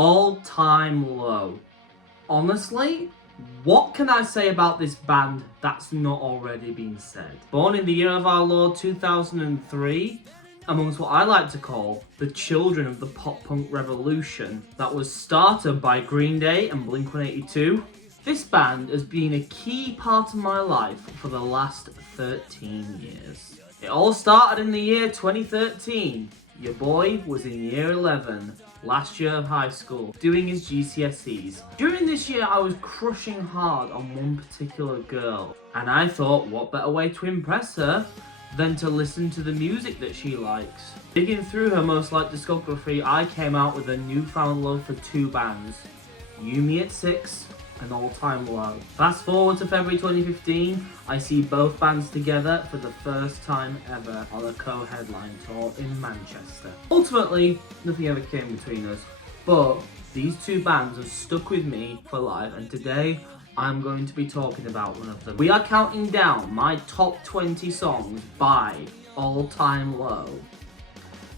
All Time Low. Honestly, what can I say about this band that's not already been said? Born in the year of our Lord 2003, amongst what I like to call the children of the pop-punk revolution that was started by Green Day and Blink-182, this band has been a key part of my life for the last 13 years. It all started in the year 2013. Your boy was in year 11, last year of high school, doing his GCSEs. During this year, I was crushing hard on one particular girl, and I thought, what better way to impress her than to listen to the music that she likes. Digging through her most liked discography, I came out with a newfound love for two bands, You Me at 6 and All Time Low. Fast forward to February 2015, I see both bands together for the first time ever on a co-headline tour in Manchester. Ultimately, nothing ever came between us, but these two bands have stuck with me for life, and today I'm going to be talking about one of them. We are counting down my top 20 songs by All Time Low.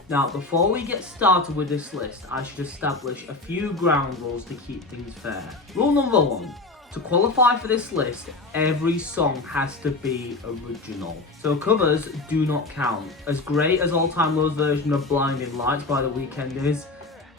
Now, before we get started with this list, I should establish a few ground rules to keep things fair. Rule number 1. To qualify for this list, every song has to be original. So covers do not count. As great as All Time Low's version of Blinding Lights by The Weeknd is,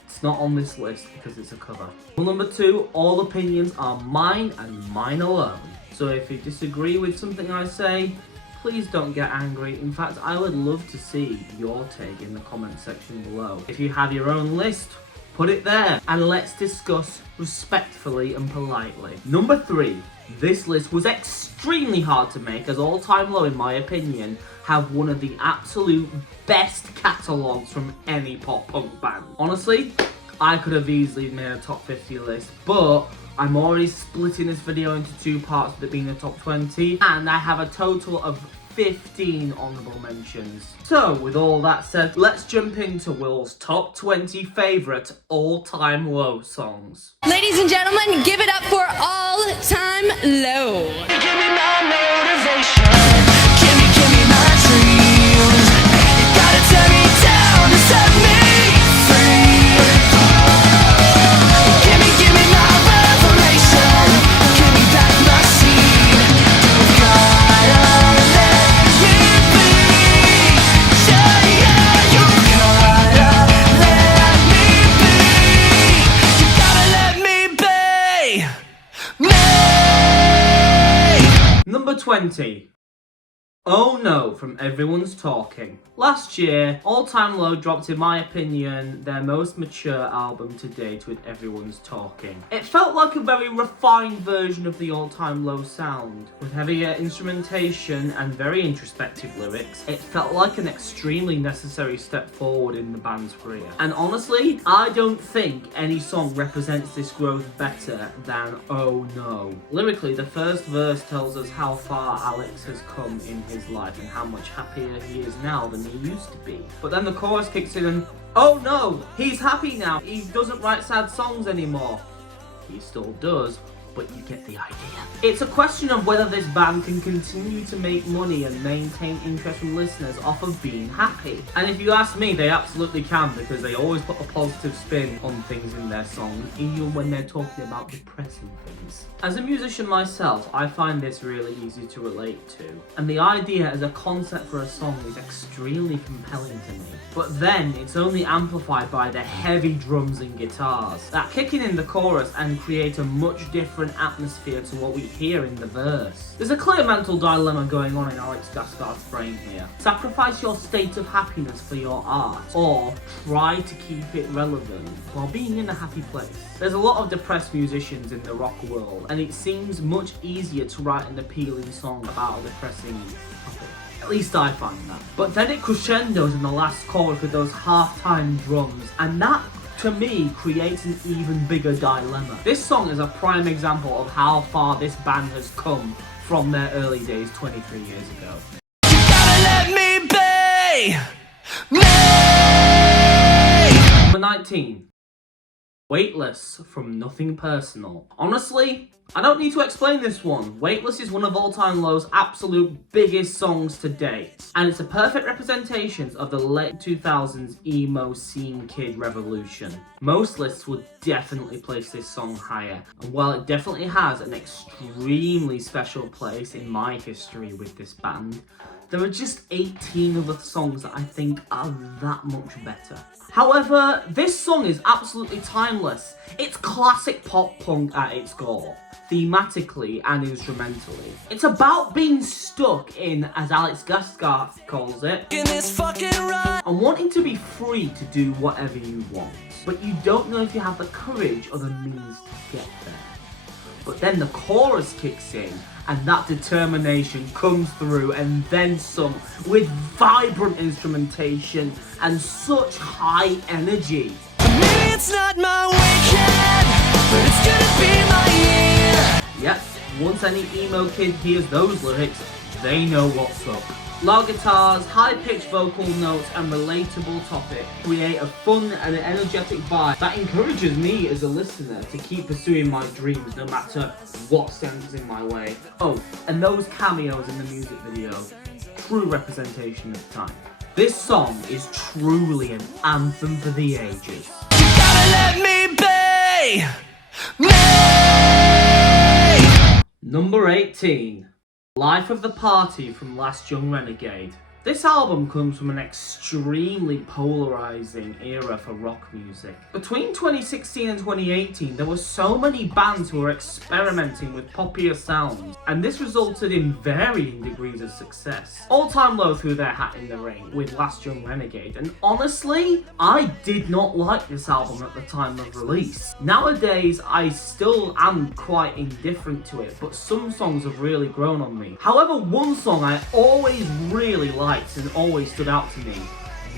it's not on this list because it's a cover. Rule number 2, all opinions are mine and mine alone. So if you disagree with something I say, please don't get angry. In fact, I would love to see your take in the comment section below. If you have your own list, put it there and let's discuss respectfully and politely. Number 3, this list was extremely hard to make, as All Time Low, in my opinion, have one of the absolute best catalogues from any pop punk band. Honestly, I could have easily made a top 50 list, but I'm already splitting this video into two parts, with it being a top 20, and I have a total of 15 honourable mentions. So, with all that said, let's jump into Will's top 20 favourite all-time low songs. Ladies and gentlemen, give it up for All Time Low. Give me my motivation. Give me my dreams. You gotta tear me down to set me free. Give me my revelation. Give me back my seed. You gotta let me be. Yeah, yeah, you gotta let me be. You gotta let me be. Number 20. Oh No from Everyone's Talking. Last year, All Time Low dropped, in my opinion, their most mature album to date with Everyone's Talking. It felt like a very refined version of the All Time Low sound. With heavier instrumentation and very introspective lyrics, it felt like an extremely necessary step forward in the band's career. And honestly, I don't think any song represents this growth better than Oh No. Lyrically, the first verse tells us how far Alex has come in his life and how much happier he is now than he used to be. But then the chorus kicks in and, oh no, he's happy now. He doesn't write sad songs anymore. He still does, but you get the idea. It's a question of whether this band can continue to make money and maintain interest from listeners off of being happy. And if you ask me, they absolutely can, because they always put a positive spin on things in their songs, even when they're talking about depressing things. As a musician myself, I find this really easy to relate to. And the idea as a concept for a song is extremely compelling to me. But then it's only amplified by the heavy drums and guitars that kick in the chorus and create a much different atmosphere to what we hear in the verse. There's a clear mental dilemma going on in Alex Gaspard's brain here. Sacrifice your state of happiness for your art, or try to keep it relevant while being in a happy place. There's a lot of depressed musicians in the rock world, and it seems much easier to write an appealing song about a depressing topic. At least I find that. But then it crescendos in the last chorus with those half-time drums, and that, to me, creates an even bigger dilemma. This song is a prime example of how far this band has come from their early days 23 years ago. You gotta let me be. Number 19. Weightless from Nothing Personal. Honestly, I don't need to explain this one. Weightless is one of All Time Low's absolute biggest songs to date, and it's a perfect representation of the late 2000s emo scene kid revolution. Most lists would definitely place this song higher, and while it definitely has an extremely special place in my history with this band, there are just 18 other songs that I think are that much better. However, this song is absolutely timeless. It's classic pop punk at its core, thematically and instrumentally. It's about being stuck in, as Alex Gaskarth calls it, in this fucking ride. and wanting to be free to do whatever you want. But you don't know if you have the courage or the means to get there. But then the chorus kicks in, and that determination comes through and then some, with vibrant instrumentation and such high energy. Maybe it's not my weekend, but it's gonna be my year. Yep, once any emo kid hears those lyrics, they know what's up. Loud guitars, high-pitched vocal notes, and relatable topic create a fun and energetic vibe that encourages me as a listener to keep pursuing my dreams no matter what stands in my way. Oh, and those cameos in the music video, true representation of the time. This song is truly an anthem for the ages. You gotta let me be me. Number 18. Life of the Party from Last Young Renegade. This album comes from an extremely polarizing era for rock music. Between 2016 and 2018, there were so many bands who were experimenting with poppier sounds, and this resulted in varying degrees of success. All Time Low threw their hat in the ring with Last Young Renegade, and honestly, I did not like this album at the time of release. Nowadays, I still am quite indifferent to it, but some songs have really grown on me. However, one song I always really liked and always stood out to me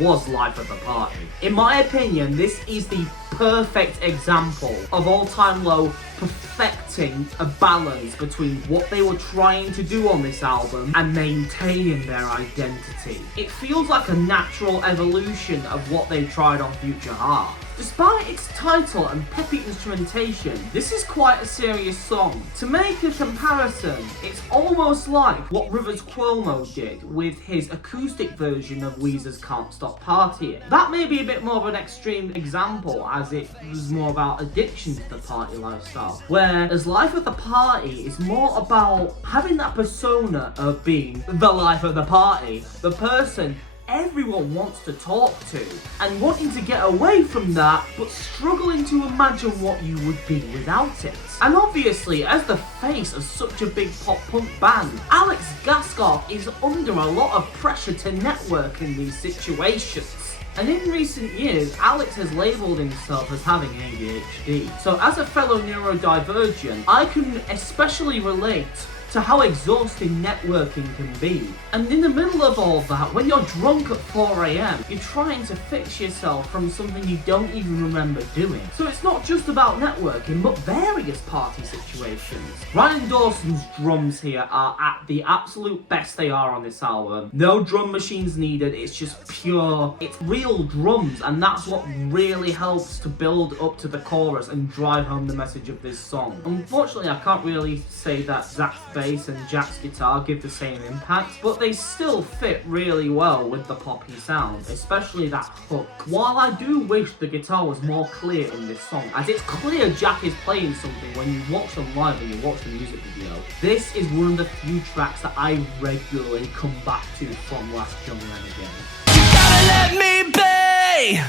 was Life of the Party. In my opinion, this is the perfect example of All Time Low perfecting a balance between what they were trying to do on this album and maintaining their identity. It feels like a natural evolution of what they tried on Future Heart. Despite its title and peppy instrumentation, this is quite a serious song. To make a comparison, it's almost like what Rivers Cuomo did with his acoustic version of Weezer's Can't Stop Partying. That may be a bit more of an extreme example, as it was more about addiction to the party lifestyle, whereas Life of the Party is more about having that persona of being the life of the party, the person everyone wants to talk to, and wanting to get away from that, but struggling to imagine what you would be without it. And obviously, as the face of such a big pop punk band, Alex Gaskarth is under a lot of pressure to network in these situations. And in recent years, Alex has labelled himself as having ADHD. So as a fellow neurodivergent, I can especially relate to how exhausting networking can be. And in the middle of all that, when you're drunk at 4 AM, you're trying to fix yourself from something you don't even remember doing. So it's not just about networking, but various party situations. Ryan Dawson's drums here are at the absolute best they are on this album. No drum machines needed, it's just pure, it's real drums, and that's what really helps to build up to the chorus and drive home the message of this song. Unfortunately, I can't really say that Zach's bass and Jack's guitar give the same impact, but they still fit really well with the poppy sound, especially that hook. While I do wish the guitar was more clear in this song, as it's clear Jack is playing something when you watch them live and you watch the music video, this is one of the few tracks that I regularly come back to from Last Young Renegade. You gotta let me be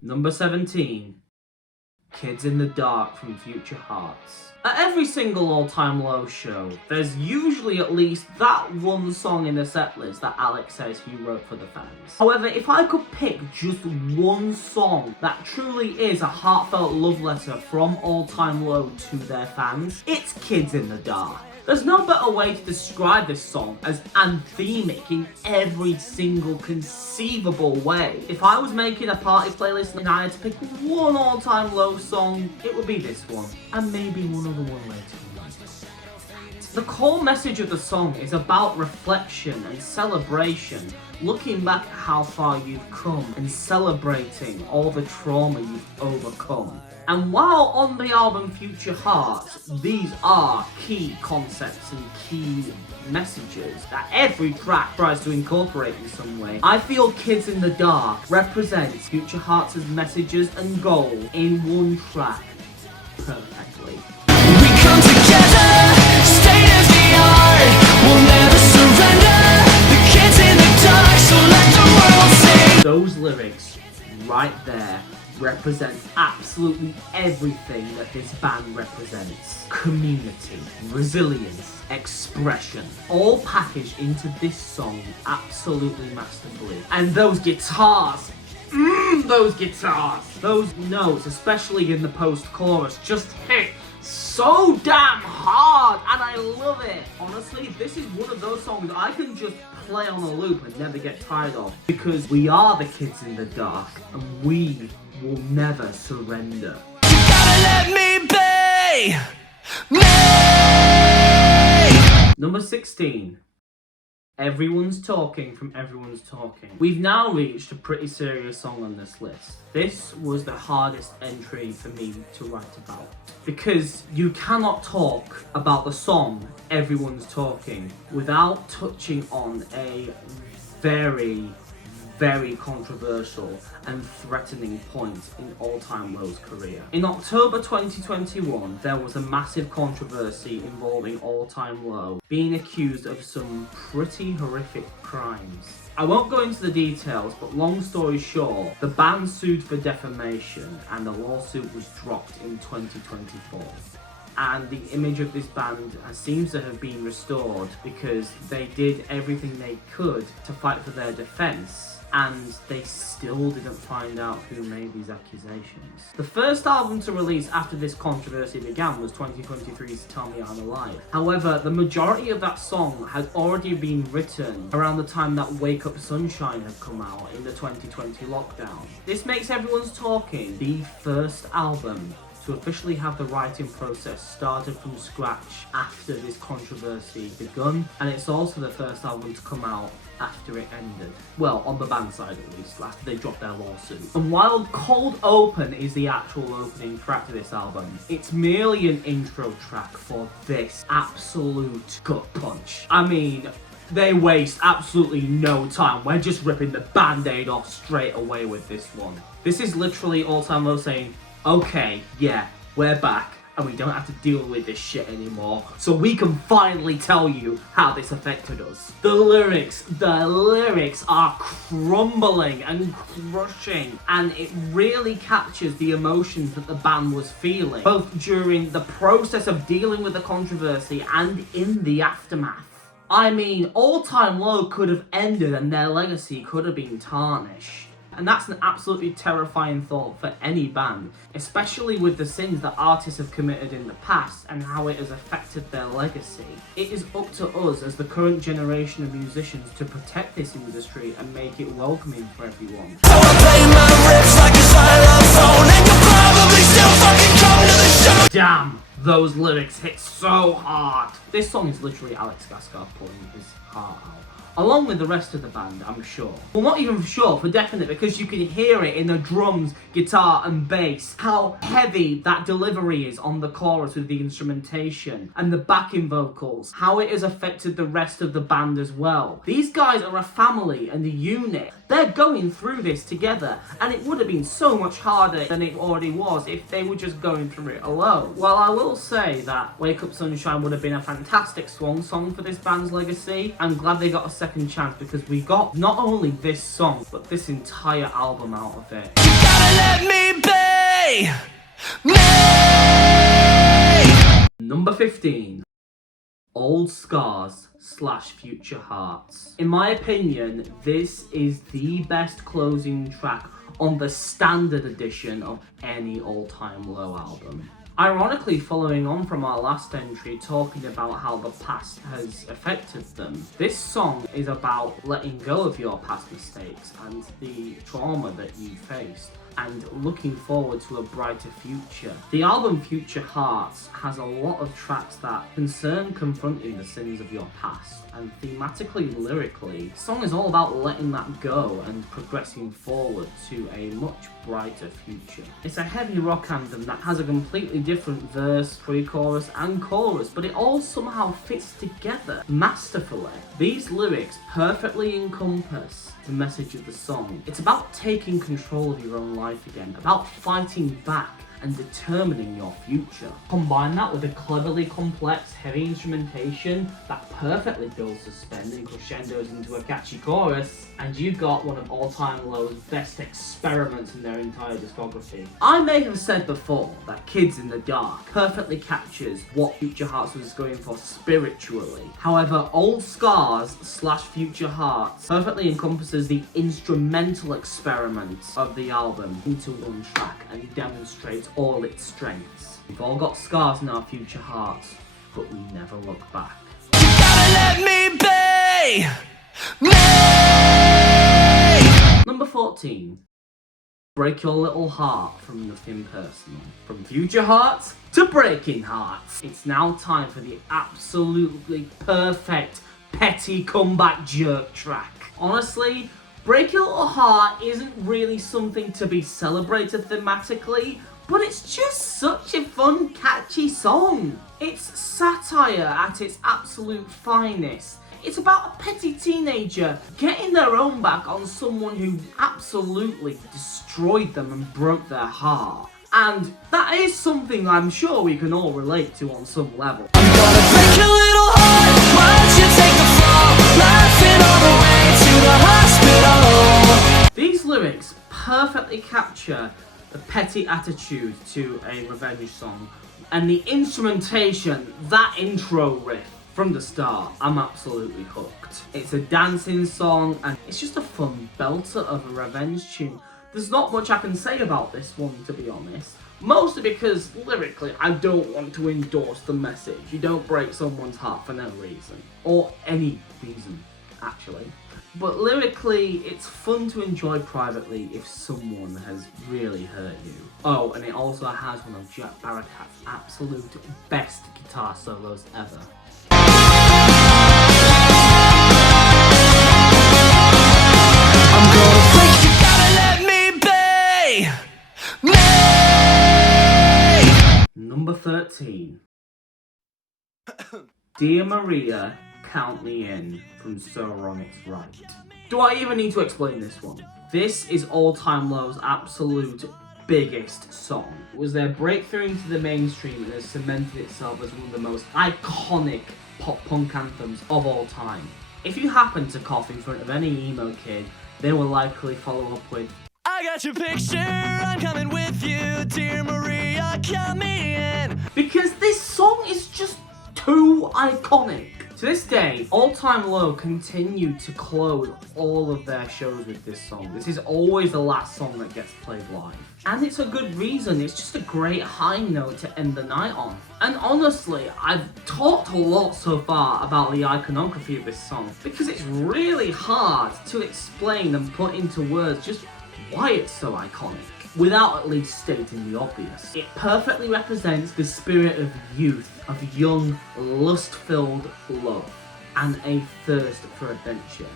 me. Number 17. Kids in the Dark from Future Hearts. At every single All Time Low show, there's usually at least that one song in the setlist that Alex says he wrote for the fans. However, if I could pick just one song that truly is a heartfelt love letter from All Time Low to their fans, it's Kids in the Dark. There's no better way to describe this song as anthemic in every single conceivable way. If I was making a party playlist and I had to pick one All Time Low song, it would be this one, and maybe one other one later on. The core message of the song is about reflection and celebration, looking back at how far you've come and celebrating all the trauma you've overcome. And while on the album Future Hearts, these are key concepts and key messages that every track tries to incorporate in some way, I feel Kids in the Dark represents Future Hearts' messages and goals in one track perfectly. We come together, state as we are. We'll never surrender. The kids in the dark, so let the world see. Those lyrics right there represent absolutely everything that this band represents. Community, resilience, expression, all packaged into this song absolutely masterfully. And those guitars, those notes, especially in the post-chorus, just hit so damn hard, and I love it. Honestly, this is one of those songs I can just play on a loop and never get tired of, because we are the kids in the dark, and we will never surrender. You gotta let me be me. Number 16. Everyone's Talking from Everyone's Talking. We've now reached a pretty serious song on this list. This was the hardest entry for me to write about, because you cannot talk about the song Everyone's Talking without touching on a very controversial and threatening point in All Time Low's career. In October 2021, there was a massive controversy involving All Time Low being accused of some pretty horrific crimes. I won't go into the details, but long story short, the band sued for defamation and the lawsuit was dropped in 2024. And the image of this band seems to have been restored because they did everything they could to fight for their defense, and they still didn't find out who made these accusations. The first album to release after this controversy began was 2023's Tell Me I'm Alive. However, the majority of that song had already been written around the time that Wake Up Sunshine had come out in the 2020 lockdown. This makes Everyone's Talking the first album to officially have the writing process started from scratch after this controversy begun, and it's also the first album to come out after it ended. Well, on the band side at least, after they dropped their lawsuit. And while Cold Open is the actual opening track to this album, it's merely an intro track for this absolute gut punch. I mean, they waste absolutely no time. We're just ripping the band-aid off straight away with this one. This is literally All Time Low saying, okay, yeah, we're back, and we don't have to deal with this shit anymore, so we can finally tell you how this affected us. The lyrics are crumbling and crushing, and it really captures the emotions that the band was feeling, both during the process of dealing with the controversy and in the aftermath. I mean, All Time Low could have ended and their legacy could have been tarnished. And that's an absolutely terrifying thought for any band, especially with the sins that artists have committed in the past and how it has affected their legacy. It is up to us as the current generation of musicians to protect this industry and make it welcoming for everyone. So I play my riffs like a xylophone, and you'll probably still fucking come to the show. Damn, those lyrics hit so hard. This song is literally Alex Gaskar pulling his heart out. Along with the rest of the band, I'm sure. Well, not even for sure, for definite, because you can hear it in the drums, guitar and bass, how heavy that delivery is on the chorus with the instrumentation and the backing vocals, how it has affected the rest of the band as well. These guys are a family and a unit. They're going through this together, and it would have been so much harder than it already was if they were just going through it alone. Well, I will say that Wake Up Sunshine would have been a fantastic swan song for this band's legacy. I'm glad they got a second chance, because we got not only this song, but this entire album out of it. You gotta let me be me. Number 15. Old Scars / Future Hearts. In my opinion, this is the best closing track on the standard edition of any All Time Low album. Ironically, following on from our last entry talking about how the past has affected them, this song is about letting go of your past mistakes and the trauma that you faced, and looking forward to a brighter future. The album Future Hearts has a lot of tracks that concern confronting the sins of your past, and thematically, lyrically, the song is all about letting that go and progressing forward to a much brighter future. It's a heavy rock anthem that has a completely different verse, pre-chorus and chorus, but it all somehow fits together masterfully. These lyrics perfectly encompass the message of the song. It's about taking control of your own life again, about fighting back and determining your future. Combine that with a cleverly complex, heavy instrumentation that perfectly builds suspense and crescendos into a catchy chorus, and you've got one of All Time Low's best experiments in their entire discography. I may have said before that Kids in the Dark perfectly captures what Future Hearts was going for spiritually. However, Old Scars / Future Hearts perfectly encompasses the instrumental experiment of the album into one track and demonstrates all its strengths. We've all got scars in our future hearts, but we never look back. You gotta let me be me. Number 14. Break Your Little Heart from Nothing Personal. From Future Hearts to Breaking Hearts. It's now time for the absolutely perfect petty comeback jerk track. Honestly, Break Your Little Heart isn't really something to be celebrated thematically, but it's just such a fun, catchy song. It's satire at its absolute finest. It's about a petty teenager getting their own back on someone who absolutely destroyed them and broke their heart. And that is something I'm sure we can all relate to on some level. I'm gonna break your little heart. Watch you take the fall, laughing all the way to the hospital. These lyrics perfectly capture the petty attitude to a revenge song, and the instrumentation, that intro riff from the start, I'm absolutely hooked. It's a dancing song and it's just a fun belter of a revenge tune. There's not much I can say about this one, to be honest, mostly because lyrically I don't want to endorse the message. You don't break someone's heart for no reason, or any reason actually. But lyrically, it's fun to enjoy privately if someone has really hurt you. Oh, and it also has one of Jack Barakat's absolute best guitar solos ever. I'm gonna break you, gotta let me be me. Number 13. Dear Maria, Count Me In from So Wrong It's Right. Do I even need to explain this one? This is All Time Low's absolute biggest song. It was their breakthrough into the mainstream and has cemented itself as one of the most iconic pop punk anthems of all time. If you happen to cough in front of any emo kid, they will likely follow up with, I got your picture, I'm coming with you, dear Maria, count me in. because this song is just too iconic. To this day, All Time Low continue to close all of their shows with this song. This is always the last song that gets played live. And it's a good reason, it's just a great high note to end the night on. And honestly, I've talked a lot so far about the iconography of this song, because it's really hard to explain and put into words just why it's so iconic, without at least stating the obvious. It perfectly represents the spirit of youth, of young, lust-filled love, and a thirst for adventure.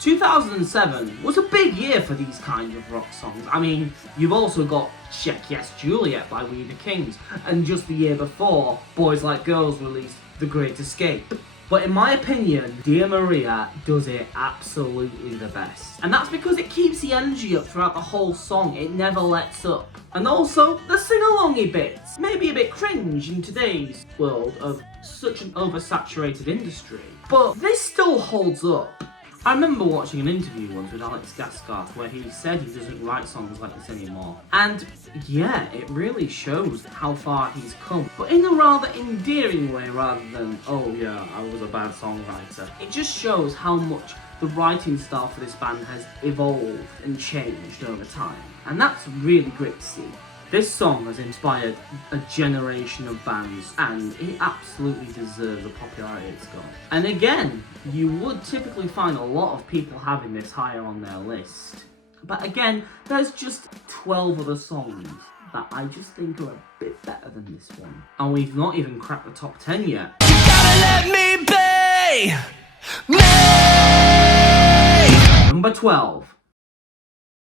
2007 was a big year for these kinds of rock songs. I mean, you've also got Check Yes Juliet by We the Kings, and just the year before, Boys Like Girls released The Great Escape. But in my opinion, Dear Maria does it absolutely the best. And that's because it keeps the energy up throughout the whole song, it never lets up. And also, the sing-alongy bits, maybe a bit cringe in today's world of such an oversaturated industry. But this still holds up. I remember watching an interview once with Alex Gaskarth where he said he doesn't write songs like this anymore. And yeah, it really shows how far he's come, but in a rather endearing way rather than, oh yeah, I was a bad songwriter. It just shows how much the writing style for this band has evolved and changed over time. And that's really great to see. This song has inspired a generation of bands, and it absolutely deserves the popularity it's got. And again, you would typically find a lot of people having this higher on their list. But again, there's just 12 other songs that I just think are a bit better than this one. And we've not even cracked the top 10 yet. You gotta let me be me. Number 12.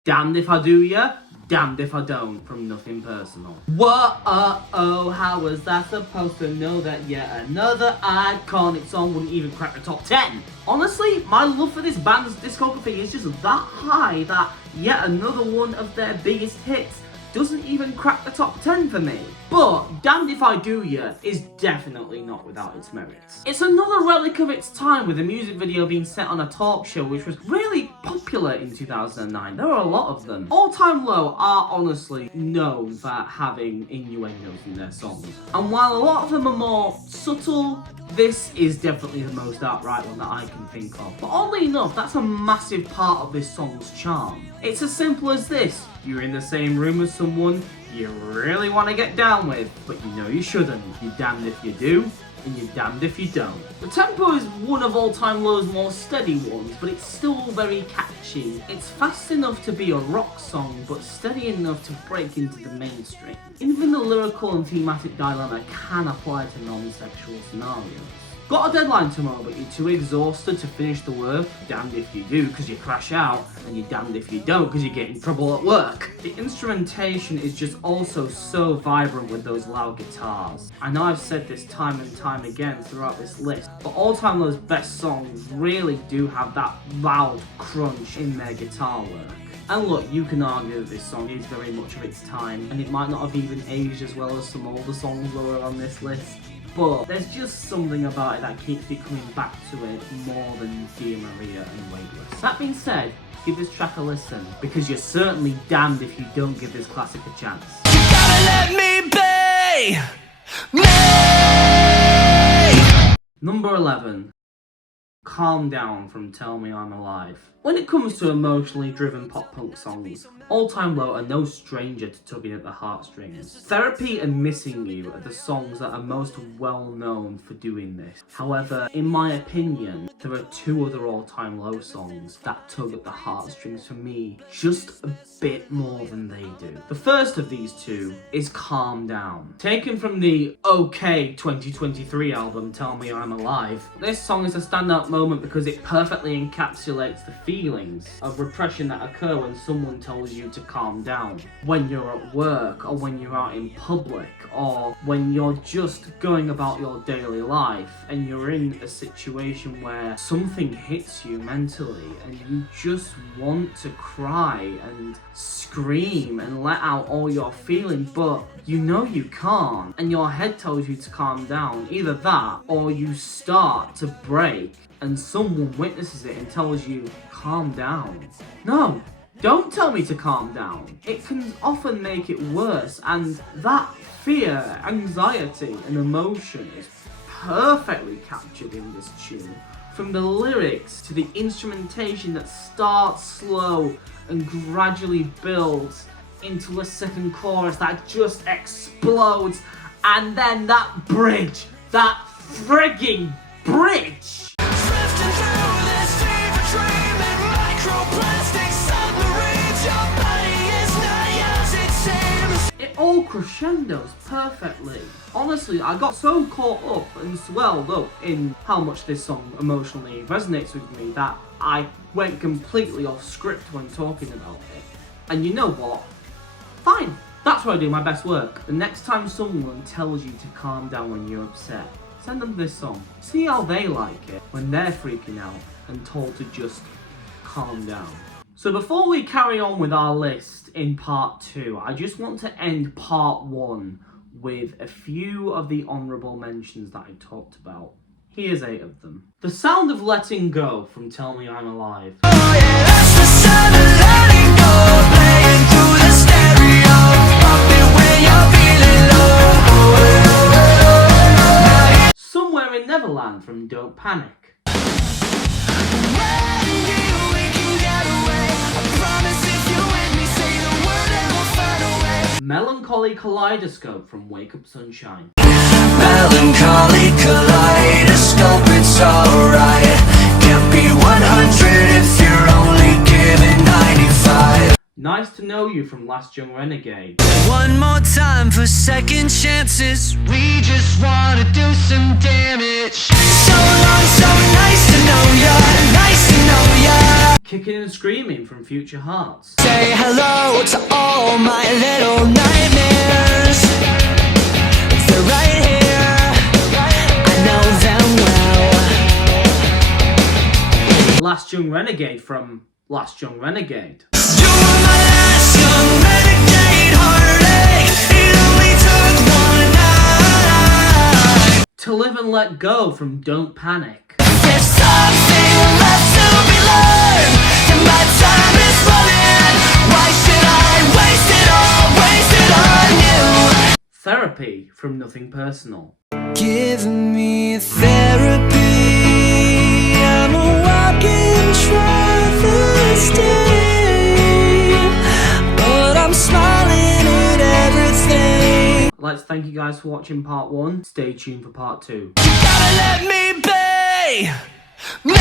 Damned If I Do Ya, Damned If I Don't, from Nothing Personal. Whoa, how was I supposed to know that yet another iconic song wouldn't even crack the top 10? Honestly, my love for this band's discography is just that high that yet another one of their biggest hits doesn't even crack the top 10 for me. But Damned If I Do Ya is definitely not without its merits. It's another relic of its time, with a music video being set on a talk show which was really popular in 2009. There were a lot of them. All Time Low are honestly known for having innuendos in their songs. And while a lot of them are more subtle, this is definitely the most outright one that I can think of. But oddly enough, that's a massive part of this song's charm. It's as simple as this. You're in the same room as someone you really want to get down with, but you know you shouldn't. You're damned if you do, and you're damned if you don't. The tempo is one of All Time Low's more steady ones, but it's still very catchy. It's fast enough to be a rock song, but steady enough to break into the mainstream. Even the lyrical and thematic dilemma can apply to non-sexual scenarios. Got a deadline tomorrow, but you're too exhausted to finish the work? Damned if you do, because you crash out, and you're damned if you don't, because you get in trouble at work. The instrumentation is just also so vibrant with those loud guitars. I know I've said this time and time again throughout this list, but All Time Low's best songs really do have that loud crunch in their guitar work. And look, you can argue that this song is very much of its time, and it might not have even aged as well as some older songs that were on this list. But there's just something about it that keeps me coming back to it more than Dear Maria and Weightless. That being said, give this track a listen, because you're certainly damned if you don't give this classic a chance. You gotta let me be me. Number 11. Calm Down from Tell Me I'm Alive. When it comes to emotionally driven pop-punk songs, All Time Low are no stranger to tugging at the heartstrings. Therapy and Missing You are the songs that are most well known for doing this. However, in my opinion, there are two other All Time Low songs that tug at the heartstrings for me just a bit more than they do. The first of these two is Calm Down. Taken from the OK 2023 album Tell Me I'm Alive, this song is a standout moment because it perfectly encapsulates the feelings of repression that occur when someone tells you to calm down. When you're at work, or when you're out in public, or when you're just going about your daily life and you're in a situation where something hits you mentally and you just want to cry and scream and let out all your feelings, but you know you can't, and your head tells you to calm down. Either that, or you start to break and someone witnesses it and tells you, calm down. No, don't tell me to calm down. It can often make it worse, and that fear, anxiety, and emotion is perfectly captured in this tune. From the lyrics to the instrumentation that starts slow and gradually builds into a second chorus that just explodes, and then that bridge, that frigging bridge! Drifting through this fever dream in microplastic submarines. Your body is not yours, it seems. It all crescendos perfectly. Honestly, I got so caught up and swelled up in how much this song emotionally resonates with me that I went completely off script when talking about it. And you know what? Fine. That's where I do my best work. The next time someone tells you to calm down when you're upset, send them this song. See how they like it when they're freaking out and told to just calm down. So before we carry on with our list in part 2, I just want to end part 1 with a few of the honourable mentions that I talked about. Here's 8 of them. The Sound of Letting Go from Tell Me I'm Alive. Oh yeah, that's the sound of letting go, playing through the stereo, pumping when you're feeling low. Somewhere in Neverland from Don't Panic. Melancholy Kaleidoscope from Wake Up Sunshine. Melancholy kaleidoscope, it's alright. Can't be 100 if you're only given 95. Nice to Know You from Last Young Renegade. One more time for second chances. We just wanna do some damage. So long, so nice to know ya. Nice to know ya. Kicking and Screaming from Future Hearts. Say hello to all my little nightmares. They're right here. I know them well. Last Young Renegade from Last Young Renegade. You were my last young renegade heartache. It only took one night. To Live and Let Go from Don't Panic. There's something left to be learned, and my time is running. Why should I waste it on you? Therapy from Nothing Personal. Give me therapy. I'm a walking travesty, but I'm smiling at everything. I'd like to thank you guys for watching part 1. Stay tuned for part 2. You gotta let me be me.